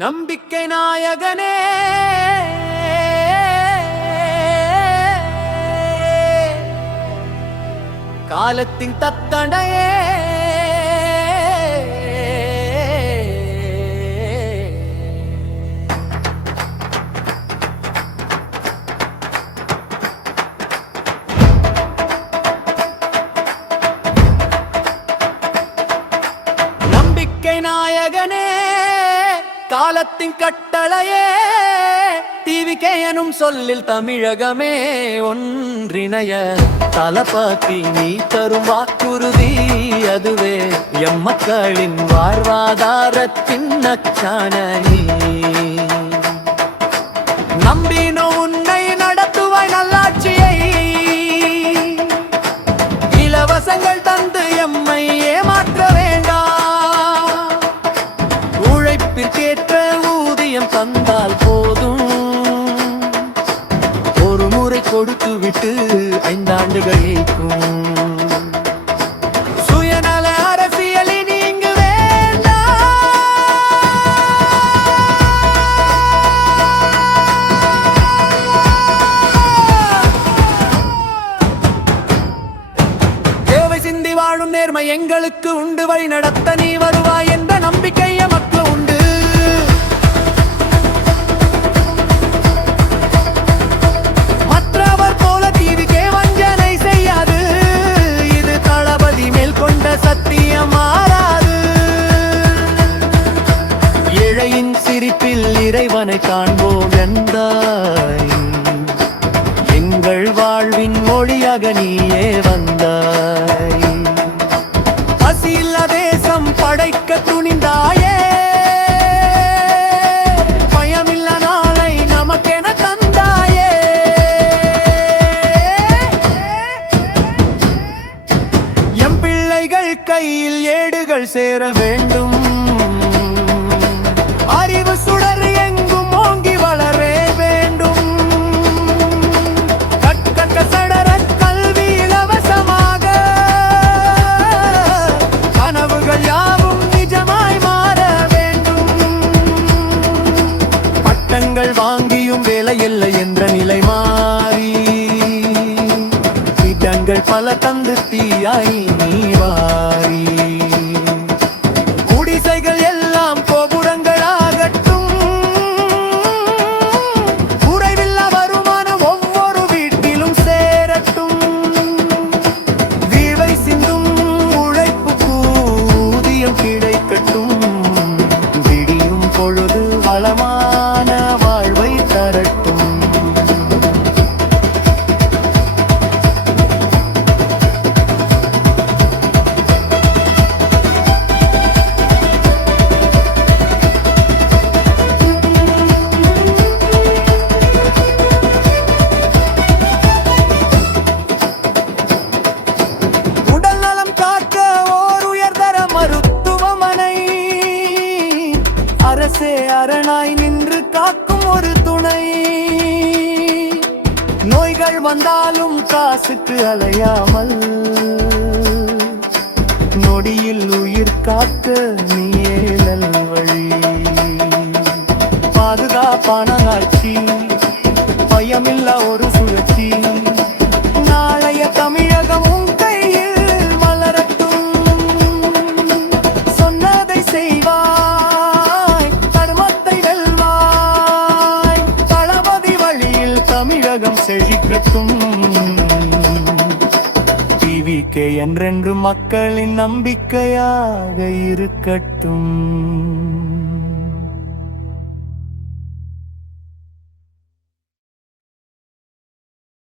நம்பிக்கை நாயகனே காலத்தின் தத்தடையே நம்பிக்கை நாயகனே காலத்தின் கட்டளையே டிவிகே எனும் சொல்லில் தமிழகமே ஒன்றிணைய தலபாக்கி நீ தரும் வாக்குறுதி அதுவே எம் மக்களின் வாழ்வாதாரத்தின் நச்சானி நம்பினோ உன்னை நடத்துவாய் நல்லாட்சியை இலவசங்கள் தந்து எம்மை ஏமாற்ற வேண்டாம் உழைப்பிற்கேற்ற ஊதியம் தந்தால் போதும் ஒரு முறை கொடுத்து விட்டு 5 ஆண்டுகள் ஏற்கும் சுயநல அரசியலில் நீங்கு வேண்டாம் தேவை சிந்தி வாழும் நேர்மை எங்களுக்கு உண்டு வழி நடத்த நீ வருவாய் என்ற நம்பிக்கை எமக்கு உண்டு சத்தியம் மாறாது ஏழையின் சிரிப்பில் இறைவனை காண்போம் என்றாய் எங்கள் வாழ்வின் மொழியாக நீயே வந்தாய் பசியில்லா தேசம் படைக்க துணிந்தாயே பயமில்ல நாளை நமக்கென தந்தாயே எம் பிள்ளைகள் கையில் ஏடுகள் சேர வேண்டும் அறிவு சுடர் எங்கும் ஓங்கி வளரவே வேண்டும் கற்க சடர கல்வி இலவசமாக கனவுகள் யாவும் நிஜமாய் மாற வேண்டும் பட்டங்கள் வாங்கியும் வேலை இல்லை என்ற நிலை மாறி இடங்கள் பல தந்து தீயாய் நீ வாரி குடிசைகள் எல்லாம் கோபுரங்களாகட்டும் குறைவில்லா வருமானம் ஒவ்வொரு வீட்டிலும் சேரட்டும் வீவை சிந்தும் உழைப்புக்கு ஊதியம் கிடைக்கட்டும் விடியும் பொழுது வளமான வாழ்வை தரட்டும் அரசே அரணாய் நின்று காக்கும் ஒரு துணை நோய்கள் வந்தாலும் காசுக்கு அலையாமல் நொடியில் உயிர் காக்க நீயே நல்வழி பாதுகாப்பான ஆட்சி பயமில்லா ஒரு சுழற்சி நாளைய தமிழகம் உன் கையில் மலரட்டும் சொன்னதை செய்வார் தமிழகம் செழிக்கட்டும் டிவிகே என்றென்று மக்களின் நம்பிக்கையாக இருக்கட்டும்.